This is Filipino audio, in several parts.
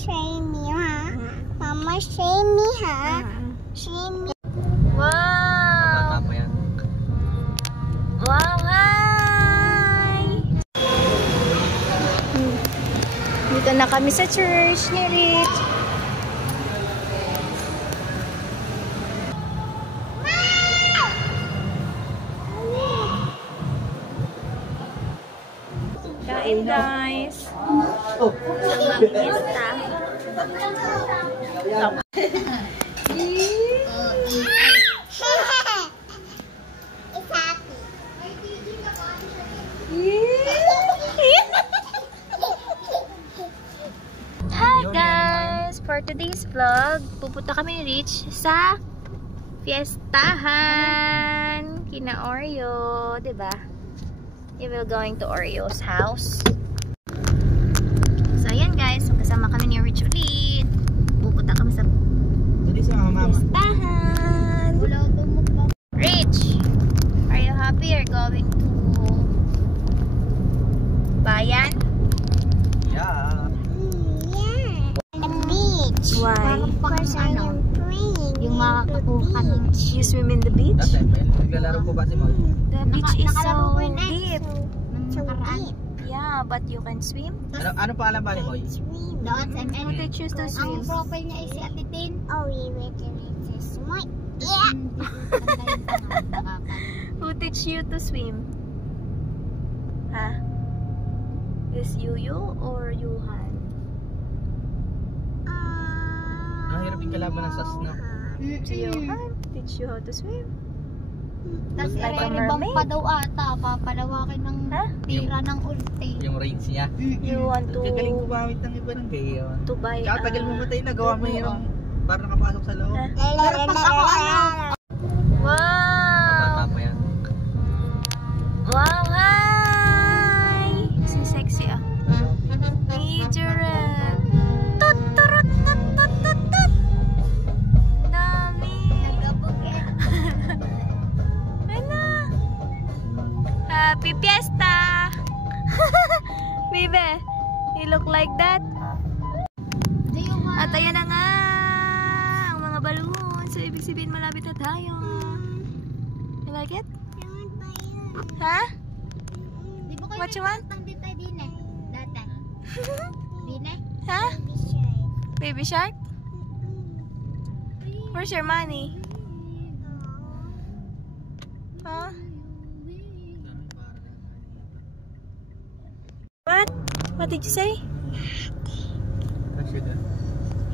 say me, ha? Mama, say me, ha? Say me. Wow! Wow, hi! Dito na kami sa church ni Rich. Kain, guys. Fiesta. Hi guys! For today's vlog, pupunta kami ni Rich sa fiestahan kina Oreo, diba? We will going to Oreo's house. So ayan guys, kasama kami ni Rich ulit. Pupunta kami sa fiestahan. Rich, are you happy you're going to Bayan? Yeah. The beach. Why? Because I am playing. Yung makakakuha ng... You swim in the beach? Naglalaro po ba si Mo? The beach is so deep. So deep. Yeah, but you can swim? Ano pa alam ba ni Moy? Dots and Who they choose to swim? Ang profile niya ay si Ate Tin. Oh, we will do it smart. Yeah. Who teach you to swim? Huh? Is Yuyu or Yuhan? Nahirap yung kalaban ng sas, no? Si Yuhan teach you how to swim. Tapos Like a ibang mermaid? pa daw ata, papalawakin ng tira ng ulti. Yung range niya. You want to Gagaling gumamit ng iba ng gayo. buy Tsaka tagal mo matay na gawa mo yung parang nakapasok sa loob. Pero pag ako Wow! Bata pa yan. Wow, hi! Si sexy ah. Major red. Tut, turut, tut, tut, tut, tut. Dami. Ano? Happy Fiesta! Bibe, you look like that. At ayan na nga ang mga balloon. So ibig sabihin malapit na tayo. You like it? Ha? What you want? Ha? Baby shark? Where's your money? Huh? What? What did you say?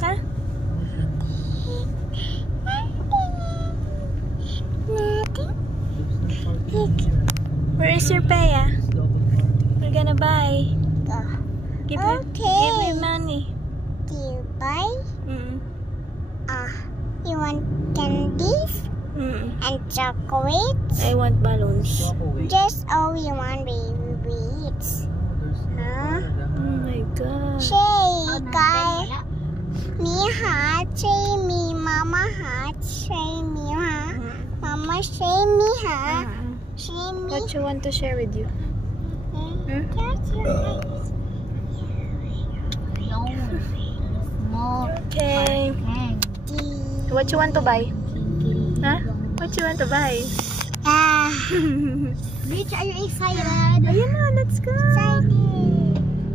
Huh? Where is your pay? We're gonna buy. Give me money. Do you buy? Mm. You want candies Mm. and chocolates? I want balloons. Just all you want baby beats. Huh? Oh my god. Say, guy. Me heart, say me, mama heart, say me, ha? Mama, say me, ha? Say me. What you want to share with you? That's nice. Okay. What you want to buy? Huh? What you want to buy? Rich, are you excited? Ayun na, let's go. Excited.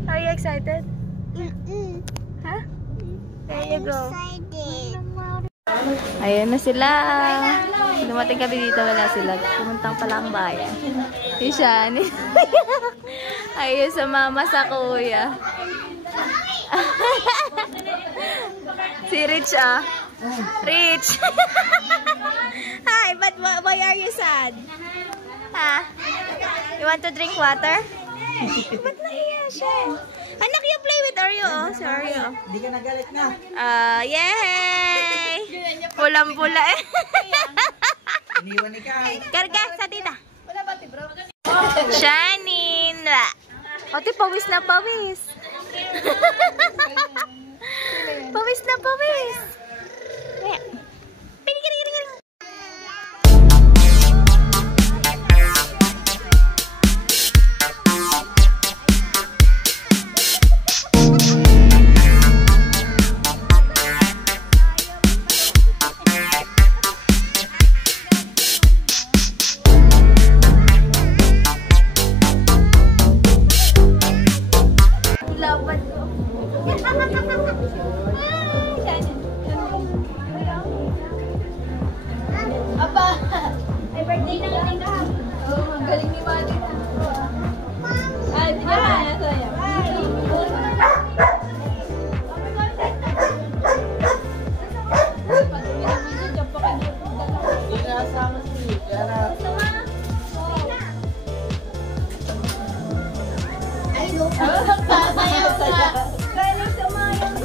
Are you excited? Huh? There you go. Excited. Ayun na sila. Dumating kami dito, wala sila. Pumuntang pala ang bayan. Yung siya. Ayun sa mama sa kuya. Si Rich ah. Rich. Hi, but why are you sad? Ha? You want to drink water? Ba't nahiya siya? Anak, you play with Oreo oh. Si Oreo. Hindi ka nagalit na. Yay! Pulang-pula eh. Iniwan ikaw. Karga sa tita. Shanin. Ate, pawis na pawis. Pawis na pawis.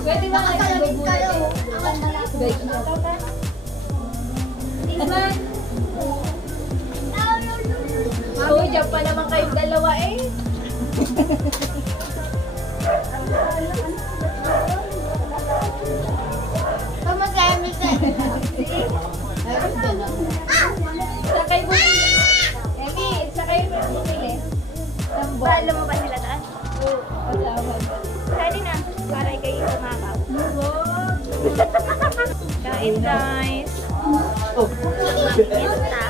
Pwede ba kayo? Oh, dyan pa naman kayong dalawa eh. Sakay mo. Emi, sakay mo bumili. Alam mo ba sila taas? Oo, kasama. Sali na, para kayo kumakaw. Kain guys. Pista.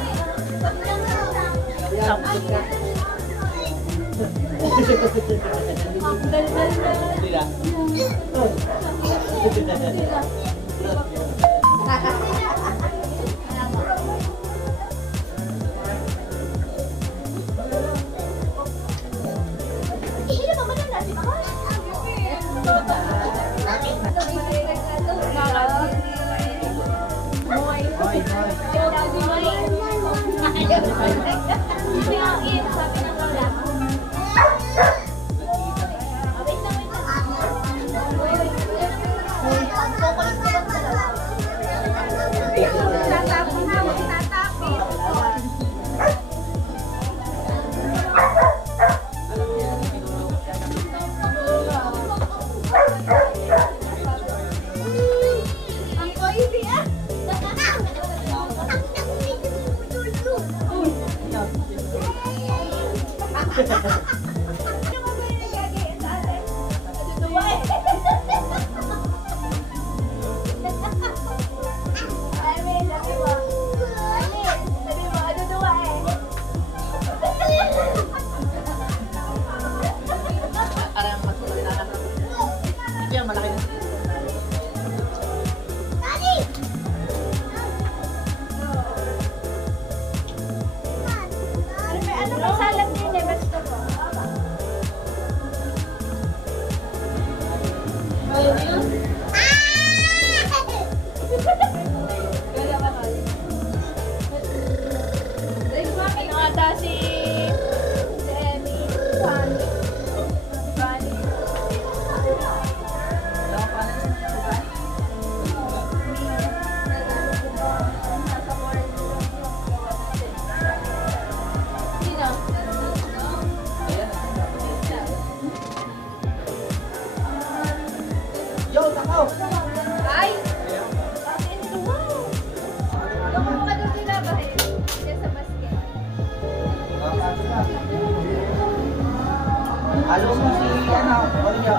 Halo mo si ano, Olya.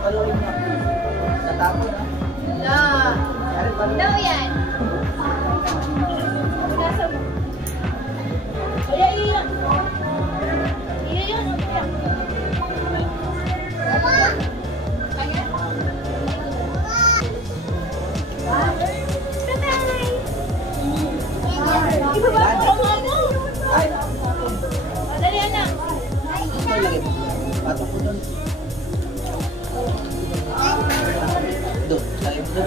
Paluin mo. Natapon na. Daw yan. Nasa mo. Kaya iyan. Iyan yun. Kaya? Bye-bye. Ibaba ko ano? Ay! Dali na. Ay, lagi mo. Patong ko doon. Doon, lagi mo doon.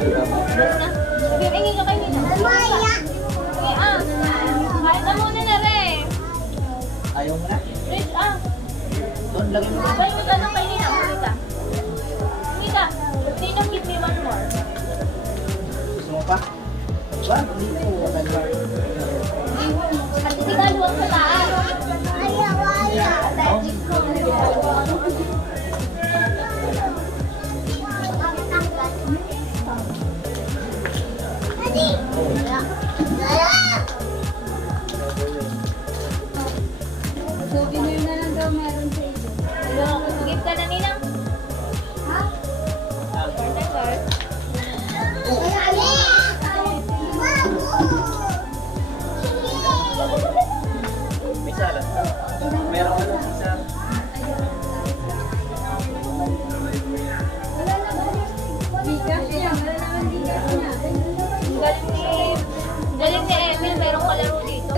Sabi, ingin ka kayo nila. Kahit na muna na rin. Ayaw mo na? Rich, Doon, lagi mo doon. Balik mo tanong kay Nina. Kumita. Kumita. Nina, give me one more. Gusto mo pa? Ba? Hindi ko. At hindi ka luwag sa taas. Souvenir na lang daw meron sa iyo. Give ka na, Nina. Ha? May salad. Meron ka lang isa. Bigas niya, wala naman bigas niya. Galing ni Emil, merong kalaro dito.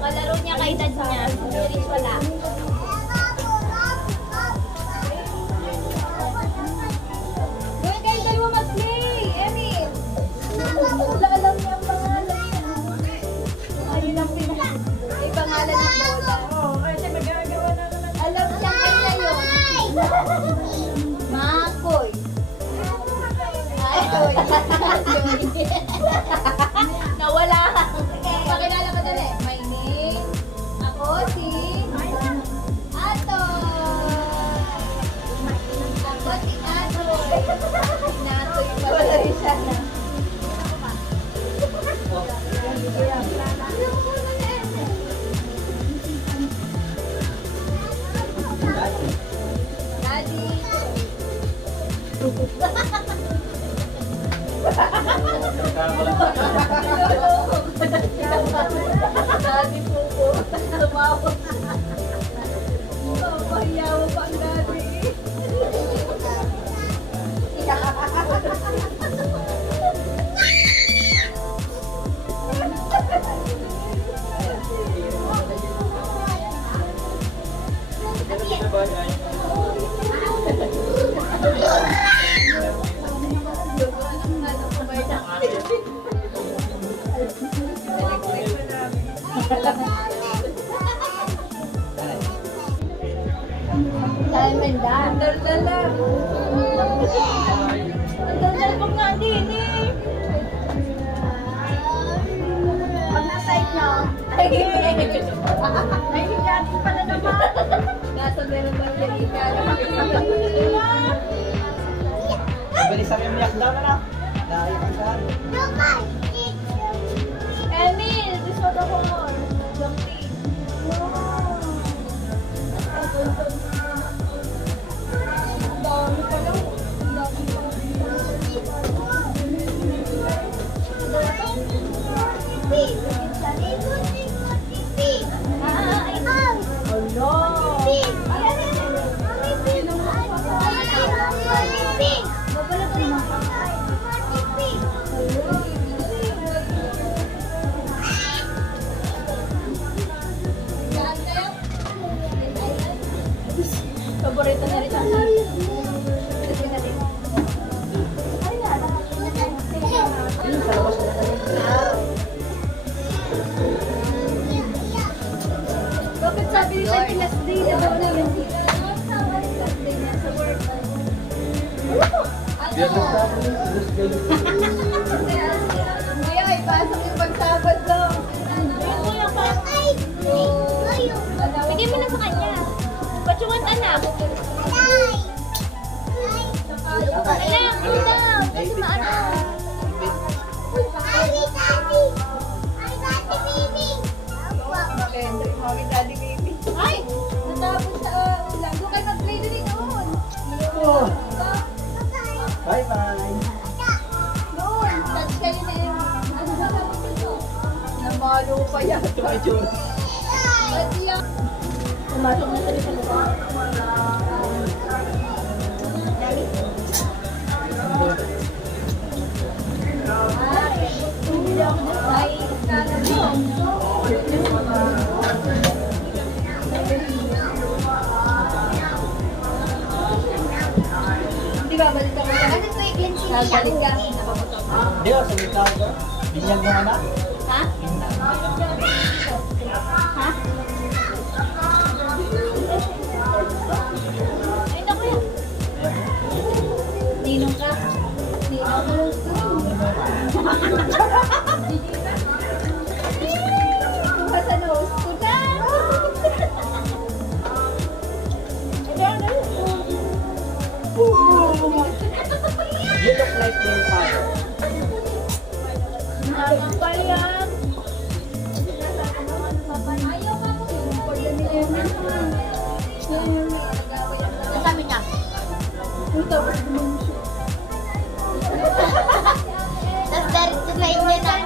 Kalaro niya kay dad niya. Rich wala. Uy, kayo tayo mag-play, Emil. Wala alam niya ang pangalan. Ayun ang pangalan ng bola. Oo, kasi magagawa na naman. Alam niya kay Nawala. Pakilala mo dali. My name. Ako si Ato. Ako si Ato. Nato yung wala rin siya. Daddy. Daddy po po. Tumawa. Mahiyawa pa ang daddy. Diamond dan. Dal-dal. Dal-dal po nga din eh. Pag na-side nyo. Ay, hindi pala naman. Nasa meron ba yung ika? Bilis kami umiyak daw na. Naiyak ang daan. Emil, this one ako more. Jumpy. Paborito na rin ang kasi na rin. Bakit sabi nila yung last day na daw na yun? Last day niya sa work. Ngayon, ipasok yung pagsabad daw. Bigyan mo na sa kanya. Pachungan anak. Anak, daw. Kasi maano. Mommy, daddy, baby. Ay! Natapos sa ulang. Doon kayo mag-play din noon. Bye-bye. Noon. Touch kayo na yun. Ano ba naman ito? Namalo pa yan. At yan. Pumasok na sa lupa. Hindi ba, balik ako ka? Ano ito i-cleanse niya? Balik ka. Hindi ba, sabi ka ako. Binyag mo na. Ha? Ha? Ay, naku yan. Ninong ka? Ninong ka? Kuha sa nose. Kuha! You look like your father. Naman pa yan. Ayaw ka mo. Ang sabi niya? Ito. Tapos dari sa side niya na.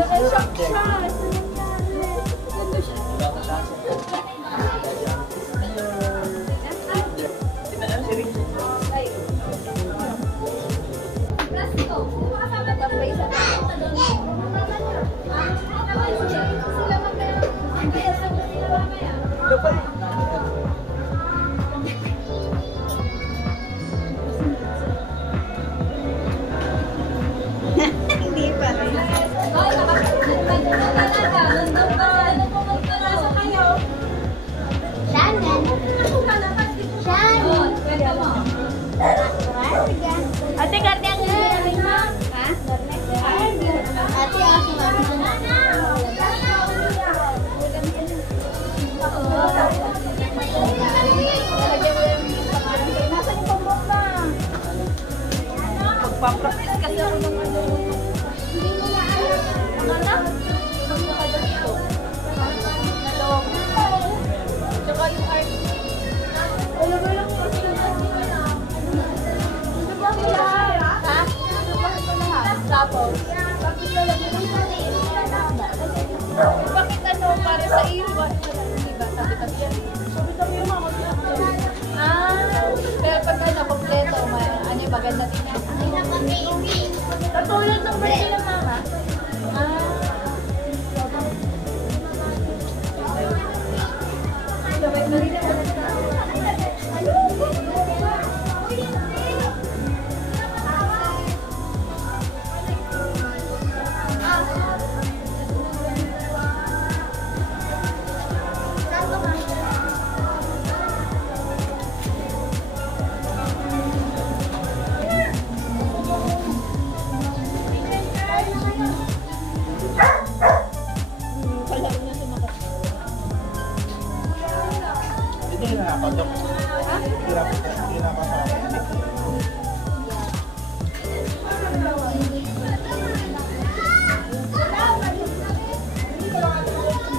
Naka-shock siya. Hindi pa rin. Nagpa-practice kasi ako ng ano. Ano na? Tsaka yung art. Wala ba lang yung ha? Tapos? Bakit ano? Para sa iyo? Diba? Tabi-tabi yan. Tabi-tabi yung mga pero pag ano, kompleto, ano yung maganda din yan. Katulad ng birthday ng mama.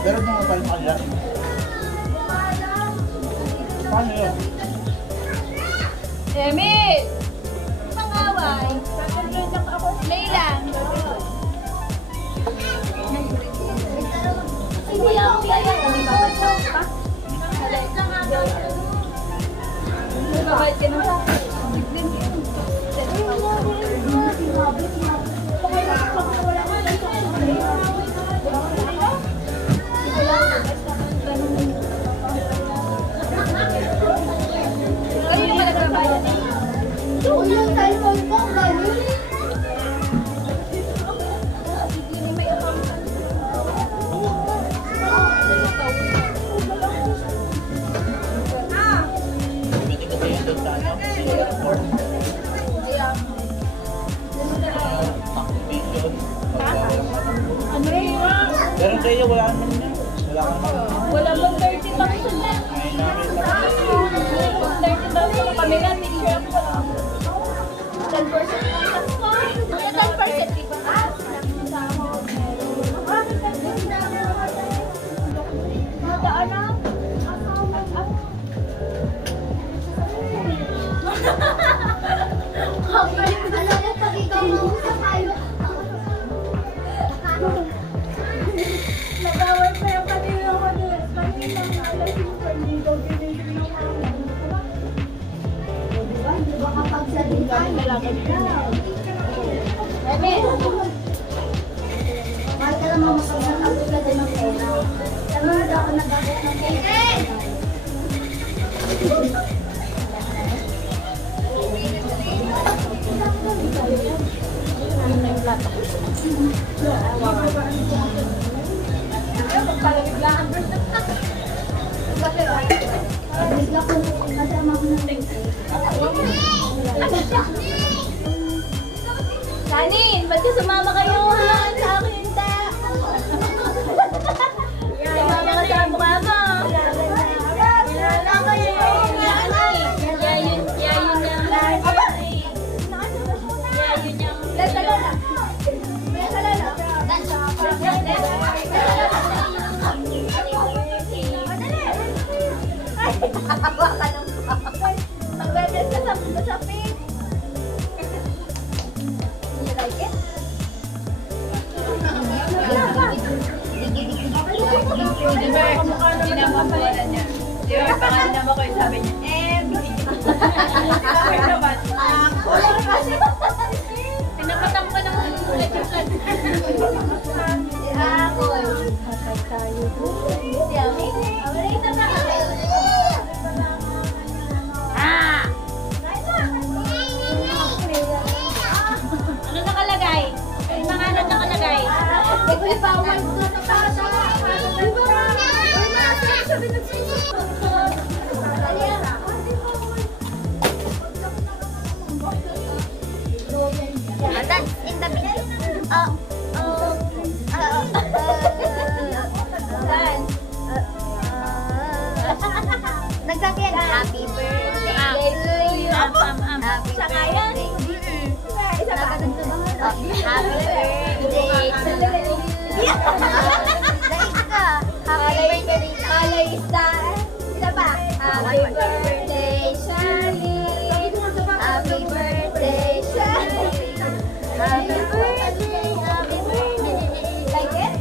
Pero nung kapal-pala. Paano yun? Emil! Pangaway! Layla! Hindi ako kaya. Nagbabayad ka naman. Kayo yung nagbabayad. Yung cellphone ko, ganun. Pwede ka tayo doon sa ano? Airport. Activation. Ano yun? Pero tayo wala naman na. Wala ka naman. Wala bang 30,000 na? Ngayon namin lang. 30,000 na kami lang. Teacher ako. 10% lang ako. 10% di ba? Nadaan na. Alam mo, pag ikaw mausap kayo. Nagawal pa yung kanila ko doon. Kanila nga alas yung kanila. Ginisip ng mga. Di ba kapag sa tingkan? Emil! Mahal ka naman makasakang tulad ng pera. Tama na daw ako nagagawin ng pera. Bigla ko kasama ko ng Kanin! Ba't ka sumama kayo? Halaan sa akin, ta! Sumama ka sa mukha mo! Mag-wedding ka sa pink. You like it? Di ba kamukha naman ang pangalan niya? Di ba pangalan naman ko yung sabi niya? Tinapatang ko ng ulit yung plan. Ako. Ano nakalagay? Yung mga ano nakalagay? Ito pa ako That's in the video. Nagsabi happy birthday to you. Happy birthday. Happy birthday, Shani. Happy birthday, Shani. Happy birthday, happy birthday. Like it?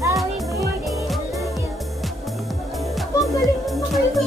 Happy birthday to you. Ako, galing mo kayo sa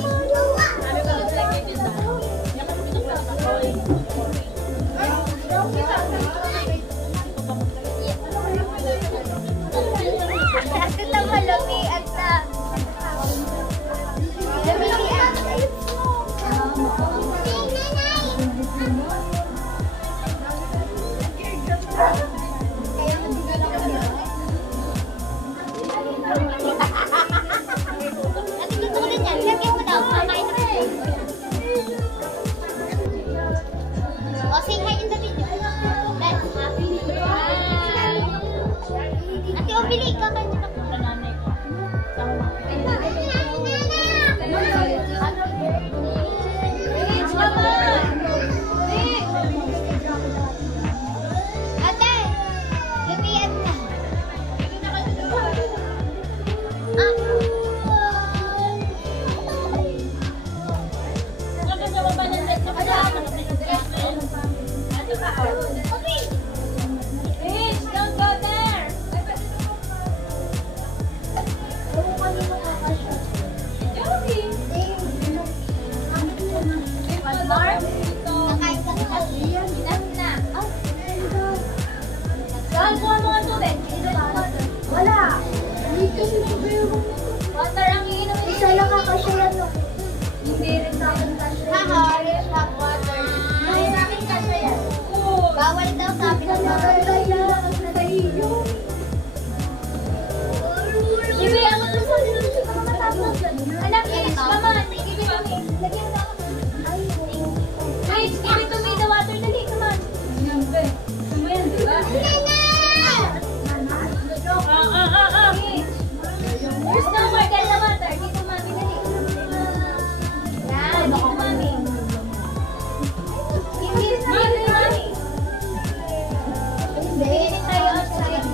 water ang iinom. Isa lang kakasya yan. Hindi rin sa akin kasya. Hot water. Ay, sa akin kasya yan. Bawal daw sabi ng mga iyo. Bibi, ako doon sa sinusunod ka matapos. Anak, Rich, mama. Give it to me. Lagyan na ako. Rich, give it to me the water. Dali, come on. Sumayan, diba? There's no more. Get the water. Dito, mami. Dali. Yan, dito, mami. Give it to mami. Bigyan tayo outside.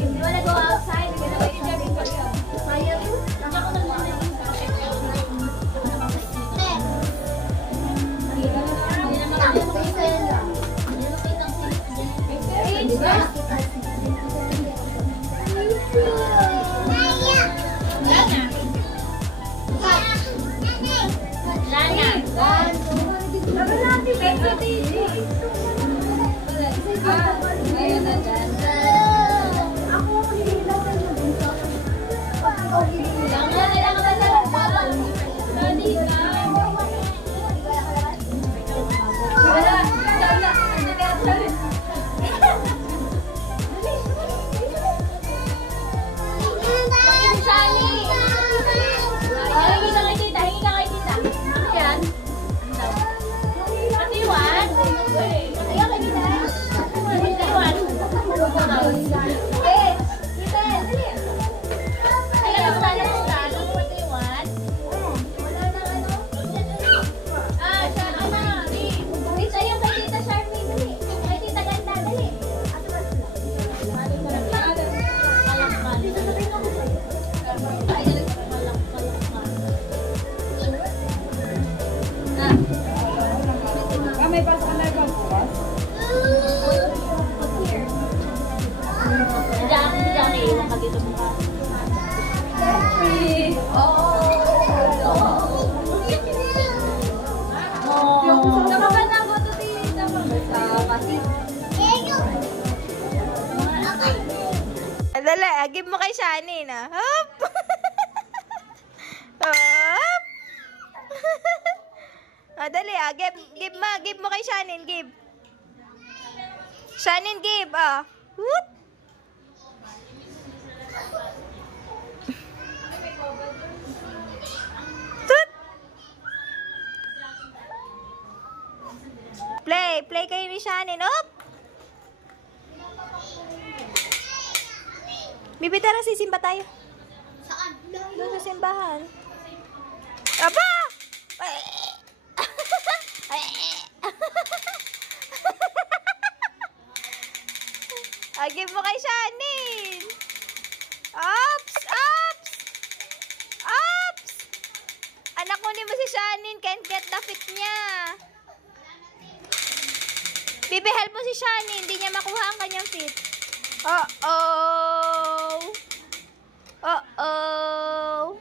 If you wanna go outside, we're gonna wait there for you. Kaya mo? Ako na muna. Dali, give mo kay Shani na. Hop! Hop! Dali, give mo kay Shanin, give. Shanin, give, Whoop! Tut! Play kayo ni Shanin, Hop! Bibi, tara, sisimba tayo. Saan? Doon sa simbahan. Aba! kunin mo si Shanin. Can't get the fit niya. Bibi, help mo si Shanin. Hindi niya makuha ang kanyang fit. Uh-oh. Uh-oh.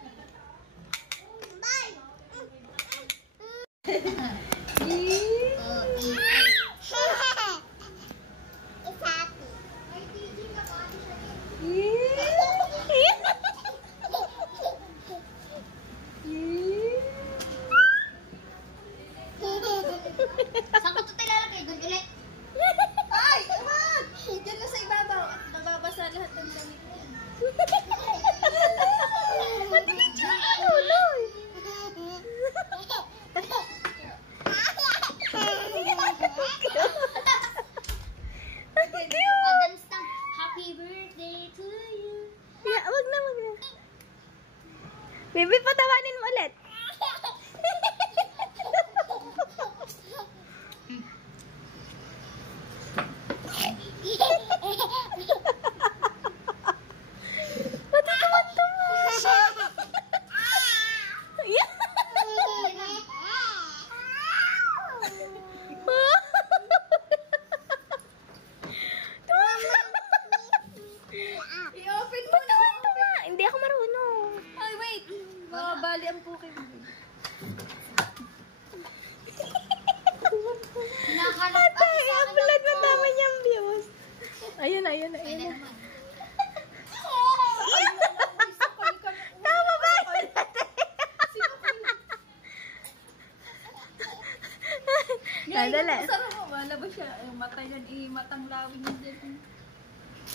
Saan ko ito tilalagay? Doon ulit. Ay! Wag! Diyan na sa ibabaw. Nababasa lahat ng damit niya. Matinig siya ang uloy. Adam Stamp, happy birthday to you. Yeah, wag na, wag na. Baby, patawanin mo ulit. Matutuwa siya. I-open mo na. Hindi ako marunong. Ay, wait. Bali ang puki mo. Atay, upload mo tama niyang views. Ayun, ayun, ayun. Tama ba? Dali. Wala ba siya? Yung mata yan, matang lawin niya dyan.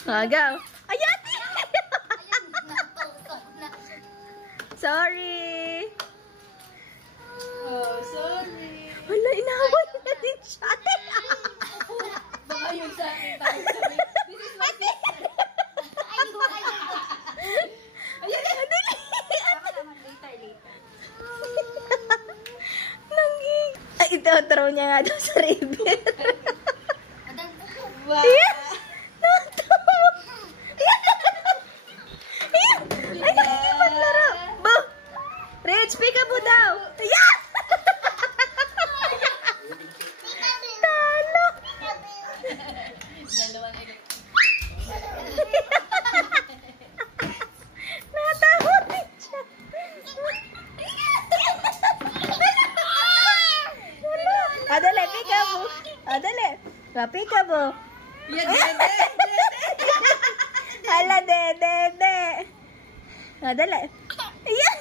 Go. Ayan! Sorry. Oh, sorry. Wala, inaway na din siya. Baka yun sa akin tayo sabi. This is my sister. Ayan, dali. Tama naman, later. Nangging. Ay, ito, throw niya nga doon sa river. Wow. Ayan. Natuwa. Ayan. Ay, nakikipaglaro. Bo. Rich, peekaboo daw. Ayan. Talo. Dalawa na yun. Natawa din siya. Dali, peekaboo. Dali. Peekaboo. Yan, dede. Hala, de. Dali. Ayan.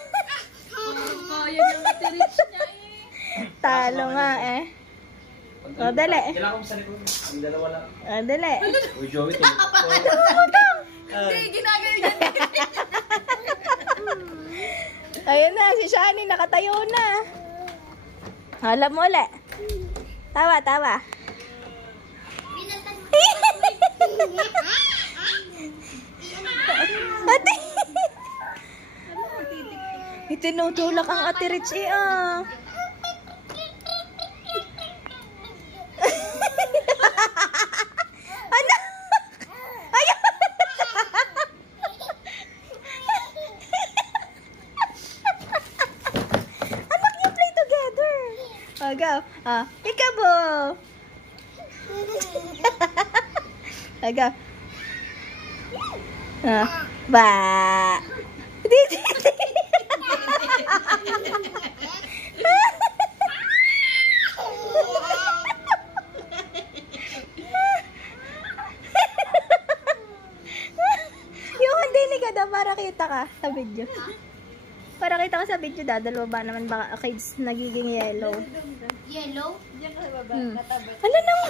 Oh, yun yung matirich niya eh. Talo nga eh. Dali. Kailangan ko sa likod. Ang dalawa lang. Dali. Uy, Joey, tulog. Hindi, ginagawa yan. Ayun na, si Shani nakatayo na. Alam mo ulit. Tawa. Ate! Itinutulak ang Ate Rich eh ah. Anak! Ayun! Anak, you play together. Go. Peekaboo. Go. Ba. Yung hindi ni ka daw para kita ka sa video. Para kita ka sa video, dadalawa ba naman baka kids nagiging yellow. Yellow? Diyan ka baba, natabi. Ano nang?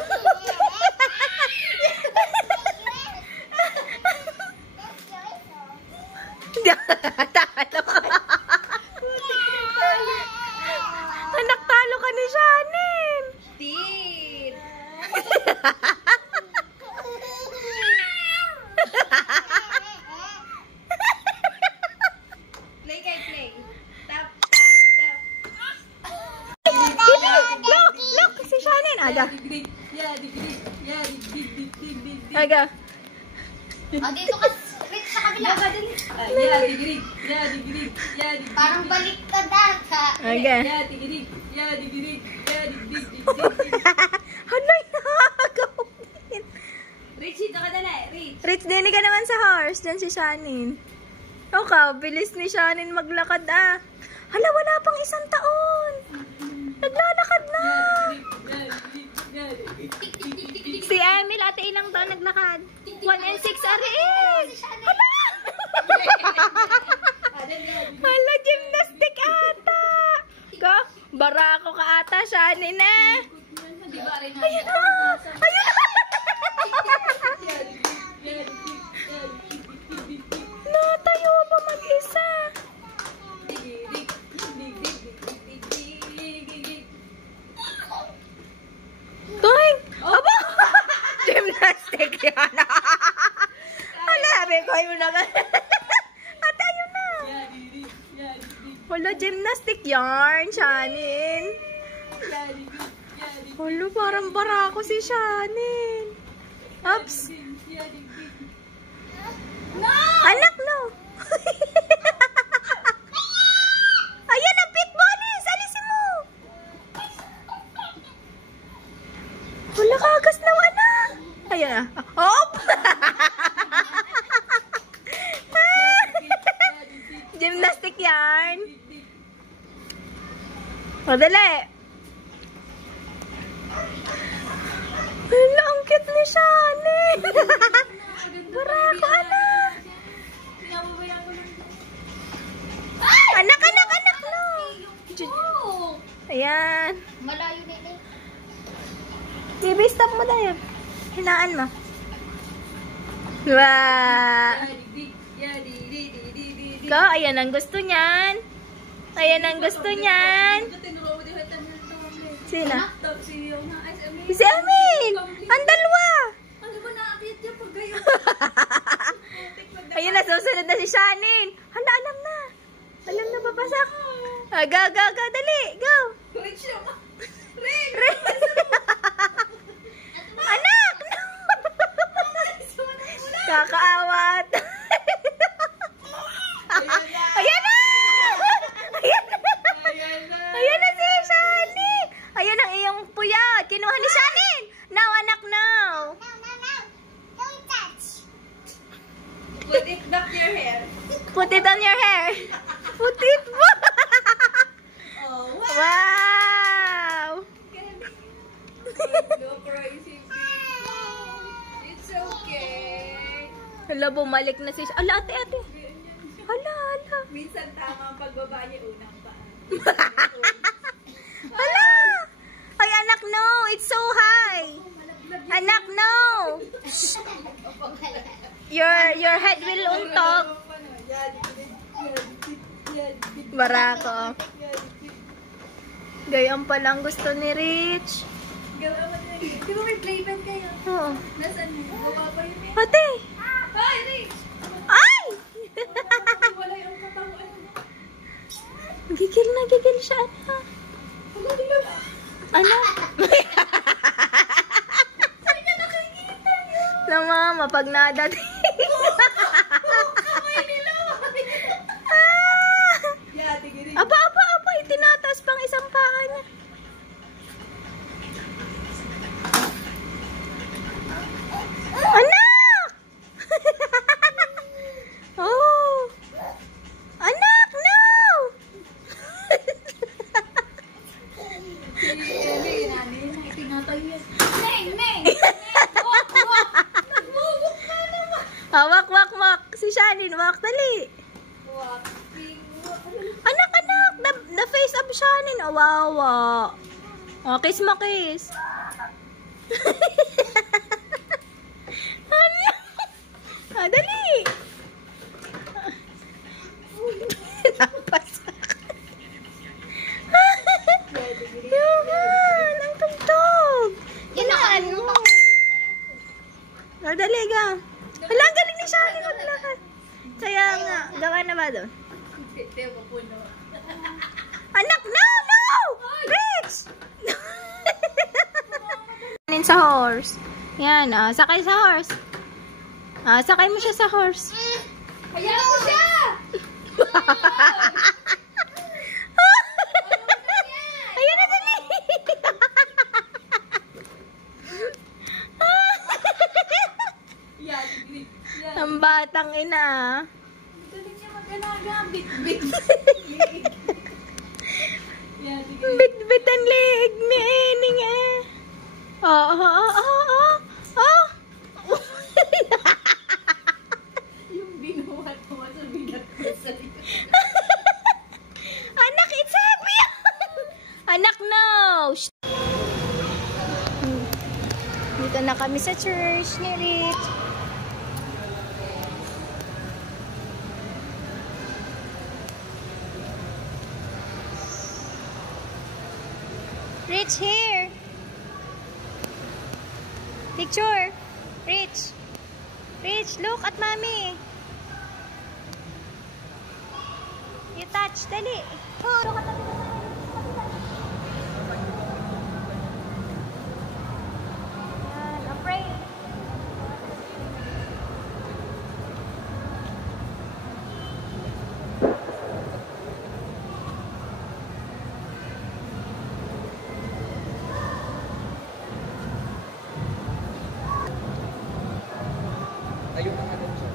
Talo ka. Anak, talo ka ni Shanin. Tit. Play kay play. Tap. Look, si Shanin. Aga. Dig. Aga. Dito ka. Wait, sa kabila. Yeah, digirig. Yeah, digirig. Yeah, digirig. Parang balik ka data. Okay. Yeah, digirig. Yeah, digirig. Yeah, digirig. Halay nakakagawin. Rich, dito ka dala eh. Rich. Rich, dini ka naman sa horse. Diyan si Shanin. Okay, bilis ni Shanin maglakad ah. Hala, wala pang 1 taon. Naglalakad na. Si Emil, ate, ilang taon naglakad? 1 and 6 aris. Hala! Hala, gymnastic ata. Ka, barako ka ata, Shanin eh. Ayun na. Ayun na. Natayo pa mag-isa. Toing! Aba! Gymnastic yan. Hala, bekoy mo na ka. Ate, ayun na. Wala, gymnastic yarn, Shanin. Wala, parang barako si Shanin. Oops. Anak, no. Ayan ang pit bonus. Alisin mo. Wala kagas na wala. Ayan na. Hop! Gymnastic yarn. Madali. Wala, ang cute ni Shani. Barako, anak. Anak, anak, anak, no. Ayan. Malayo na ito. Baby, stop mo na yan. Hinaan mo. Wow. Ko, ayan ang gusto niyan. Ayan ang gusto niyan. Sino? Si Amin. Ang dalawa. Ayun na, susunod na si Shanin. Hala, alam na. Alam na, papasak. Go, go, go. Dali, go. Anak! No! Kakaawat. Ayan na! Ayan na! Ayan na si Shanin. Ayan ang iyong puyat. Kinuha ni Shanin. Now, anak, now. Don't touch. Put it back your hair. Put it on your hair. Put it back. Oh, Wow! no crazy. It's okay. Hala, bumalik na si... Ala, ate, ate. Hala, hala. Minsan tama ang pagbaba niya unang paa. Hala! Ay, anak, no. It's so high. Anak, no. Your head will untok. Barako. Gayang palang gusto ni Rich. Gawa mo na yun. Di ba may playpen kayo? Oo. Nasaan mo? Gawa pa yun eh. Ate! Hi, Rich! Ay! Wala yung katawan. Gigil na, gigil siya, anak. Anak? Saan niya nakikita yun? Na mama, pag nadating. Kamay nila. Yeah, tigiri. Apa, apa, apa. Itinataas pang isang paa niya. Anak! Oh! Anak, no! Si Ellie, nani, tinatay yan. Neng, Neng! Wak, wak! Nagmumuk na naman! Wak, wak, wak. Si Shanin, wak, dali. Wak, ping, wak. Anak, anak. The face of Shanin. Awawa. Oh, kiss mo, kiss. Anak. Ah, dali. Napasak. Yuhan, ang tugtog. Yan mo. Dali, ga. Hala, ang galing ni Shanin maglakad. Kaya nga, gawa na ba doon? Tiyo ko puno. Anak, no, no! Rich! Sa horse. Yan, sakay sa horse. Sakay mo siya sa horse. Hayaan mo siya! Ayan na, dali! Yan, yan. Ang batang ina. Galing niya mag-alaga. Bit-bit. Yan, sige. Bit-bit ang leeg ni Ening eh. Yung binuhat mo sa binat ko sa Anak, it's happy! Anak, no! Shh. Dito na kami sa church ni Rich. Rich, here! Picture! Rich! Rich, look at mommy! You touch, dali! Oh, yan, I'm praying. Ayun na nga doon siya.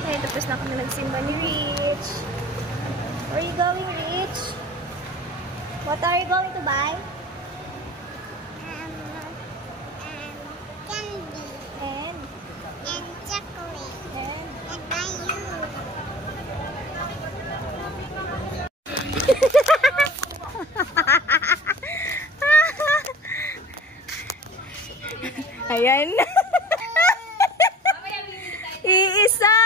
Okay, tapos na kami nagsimba ni Rich. Where are you going, Rich? What are you going to buy? Candy And? and chocolate And? and by you. Ayan. Iisa.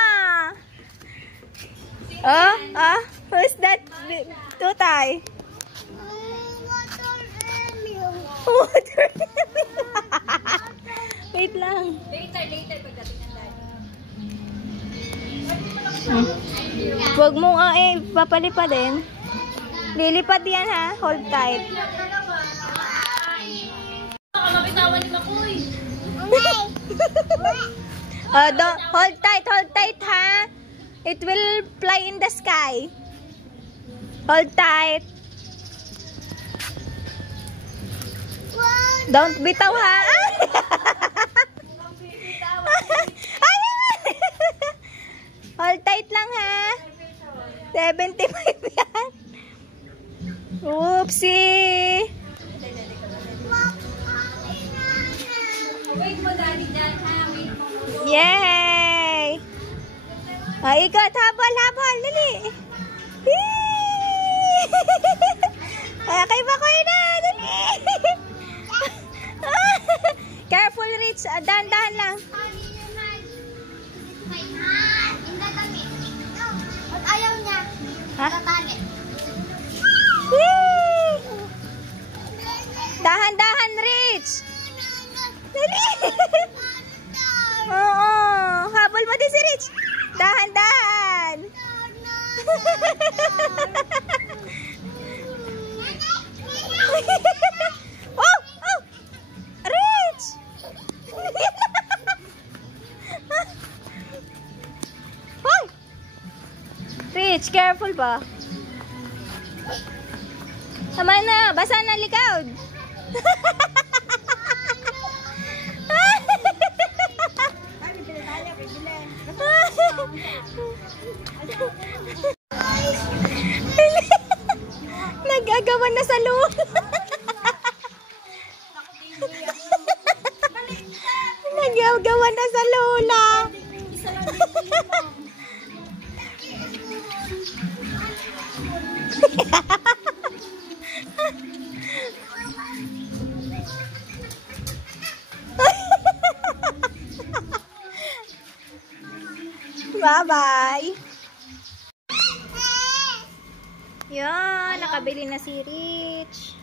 Who's that? Tutay. Water. Wait lang. Later pagdating ng daddy. Huwag mo papalipad din. Lilipad yan ha. Hold tight. Mabitawan nila ko eh. Hold tight ha. It will fly in the sky. Hold tight. Don't bitaw ha. Hold tight lang ha. 75 yan. Oopsie. Wait mo daddy dyan ha. Wait mo. Yay! Ikot, habol, dali. Kay Bakoy na, dali. Careful, Rich. Dahan-dahan lang. At ayaw niya. Ha? Tatalit. Yay! Dahan-dahan, Rich. Dali. Oo. Habol mo din si Rich. Dahan-dahan. Oh! Rich! Hoy! Rich, careful ba? Tama na, basa na likod. Nagagawa na sa loob. Nagagawa na sa lola. Bye-bye. Yan, nakabili na si Rich.